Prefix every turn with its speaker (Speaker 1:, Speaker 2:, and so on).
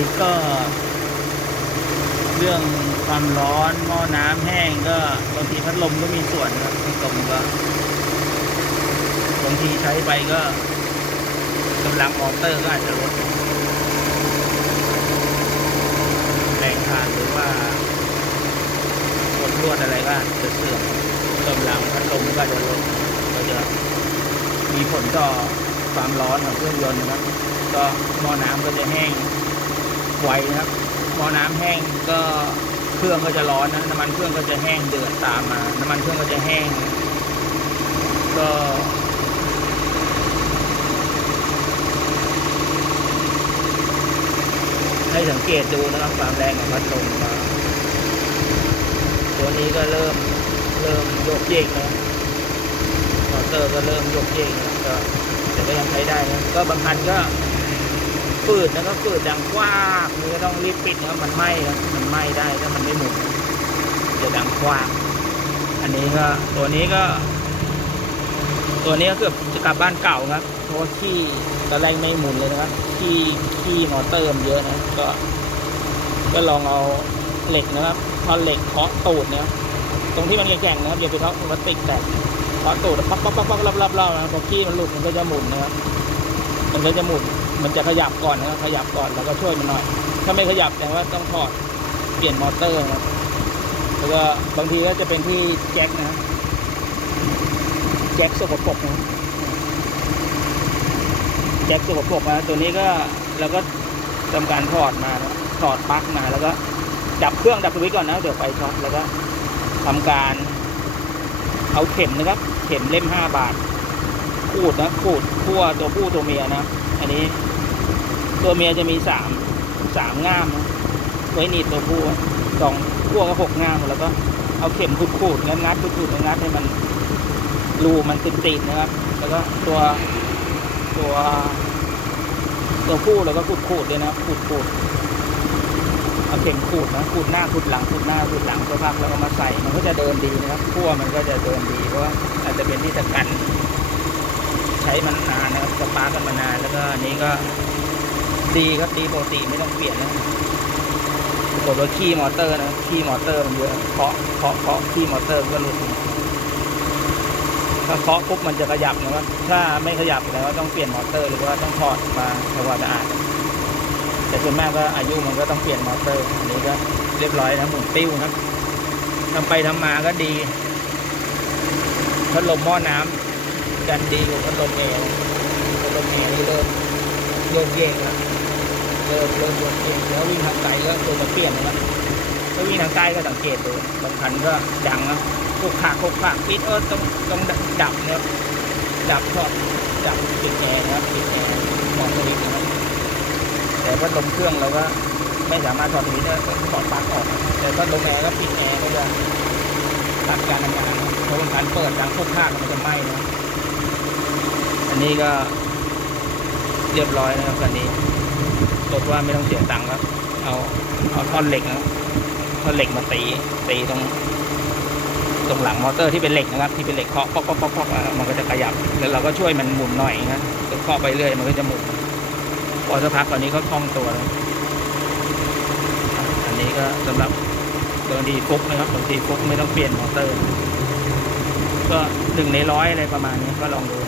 Speaker 1: นี้ก็ เรื่องความร้อนหม้อน้ำแห้งก็บางทีพัดลมก็มีส่วนนะครับพัดลมก็บางทีใช้ไปก็กำลังมอเตอร์ก็อาจจะลดแรงขาดหรือว่าลดรวดอะไรก็จจะเสื่อมกำลังพัดลมก็จะลดก็จะมีผลต่อความร้อนของเครื่องยนต์นะครับ ก็หม้อน้ำก็จะแห้ง ไวนะครับหม้อน้ำแห้งก็เครื่องก็จะร้อนนะน้ำมันเครื่องก็จะแห้งเดือดตามมา น้ำมันเครื่องก็จะแห้ง ก็ให้สังเกตดูนะครับความแรงของพัดลมมาตัวนี้ก็เริ่มเริ่มโยกเยกนะมอเตอร์ก็เริ่มโยกเยกนะก็แต่ก็ยังใช้ได้นะก็บางคันก็ ฝืดแล้วก็ฝืดดังกว้างนี่ก็ต้องรีบปิดนะมันไหม้นะมันไหม้ได้ถ้ามันไม่หมุนจะดังกว้างอันนี้ก็ตัวนี้ก็ ตัวนี้ก็เกือบจะกลับบ้านเก่าครับเพราะว่าขี้ตอนแรกไม่หมุนเลยนะครับขี้ขี้มอเตอร์มันเยอะนะก็ ก็ลองเอาเหล็กนะครับเอาเหล็กเคาะตูดเนี่ยตรงที่มันแข็งๆนะครับอย่าไปเคาะพลาสติกแตกเคาะตูดป๊อกป๊อกป๊อกป๊อกรอบๆๆนะพอขี้มันหลุดมันก็จะหมุนนะครับ มันก็จะหมุนมันจะขยับก่อนนะครับขยับก่อนแล้วก็ช่วยมันหน่อย ถ้าไม่ขยับแปลว่าต้องถอดเปลี่ยนมอเตอร์นะครับแล้วก็บางทีก็จะเป็นที่แจ็คนะครับแจ็คสกปรกนะแจ็คสกปรกนะตัวนี้ก็เราก็ทำการถอดมานะถอดปลั๊กมาแล้วก็ดับเครื่องดับสวิตช์ก่อนนะเดี๋ยวไฟช็อตแล้วก็ทำการเอาเข็มนะครับ เข็มเล่มห้าบาท ขูดนะขูดขั้วตัวผู้ตัวเมียนะ อันนี้ ตัวเมียจะมีสามสามง่ามนะไว้หนีบตัวผู้สองขั้วก็หกง่ามแล้วก็เอาเข็มขูดๆงัดงัดๆขูดงัดให้มันรูมันติดๆนะครับ แล้วก็ตัวตัวตัวผู้แล้วก็ขูดขูดด้วยนะขูดขูดเอาเข็มขูดนะขูดหน้าขูดหลังขูดหน้าขูดหลังตัวพักแล้วก็มาใส่มันก็จะเดินดีนะครับขั้วมันก็จะเดินดีเพราะว่าอาจจะเป็นที่ตะกัน ใช้มันนานนะครับสปาร์กันมานานแล้วก็นี้ก็ดีครับดีปกติไม่ต้องเปลี่ยนนะปรากฏว่าขี้มอเตอร์นะขี้มอเตอร์มันเยอะเคาะเคาะเคาะขี้มอเตอร์ก็หลุดถ้าเคาะปุ๊บมันจะขยับนะครับถ้าไม่ขยับแปลว่าต้องเปลี่ยนมอเตอร์ หรือว่าต้องถอดมาทำความสะอาดแต่ส่วนมากก็อายุมันก็ต้องเปลี่ยนมอเตอร์อันนี้ก็เรียบร้อยนะหมุนติ้วนะทำไปทำมาก็ดีพัดลมหม้อน้ำ กันดีกว่าพัดลมแอร์พัดลมแอร์นี่เริ่มโยกเยกแล้วเริ่มเริ่มโยกเยกแล้ววิ่งทางไกลก็ตัวมาเปลี่ยนนะครับถ้าวิ่งทางใกล้ก็สังเกตดูบางคันก็ดังนะคุกคักคุกคักปิดเออต้องต้องดับนะดับชอบดับปิดแอร์นะครับปิดแอร์มอสวิตช์นะครับแต่พัดลมเครื่องเราก็ไม่สามารถถอดสวิตช์ได้ต้องถอดปลั๊กออก แต่พัดลมแอร์ก็ปิดแอร์ก็จะตัดการทำงานเพราะบางคันเปิดดังคุกคักมันจะไหม้นะ อันนี้ก็เรียบร้อยนะครับคันนี้กดว่าไม่ต้องเสียตังค์ครับเอาเอาท่อนเหล็กนะท่อนเหล็กมาตีตีตรงตรงหลังมอเตอร์ที่เป็นเหล็กนะครับ ที่เป็นเหล็กเคาะป๊อกป๊อกป๊อกป๊อกอะมันก็จะขยับแล้วเราก็ช่วยมันหมุนหน่อยนะเคาะไปเรื่อยมันก็จะหมุนพอสักพักตอนนี้ก็คล่องตัวแล้วอันนี้ก็สำหรับบางทีฟุกนะครับบางทีฟุกไม่ต้องเปลี่ยนมอเตอร์ ก็หนึ่งในร้อยอะไรประมาณนี้ก็ลองดู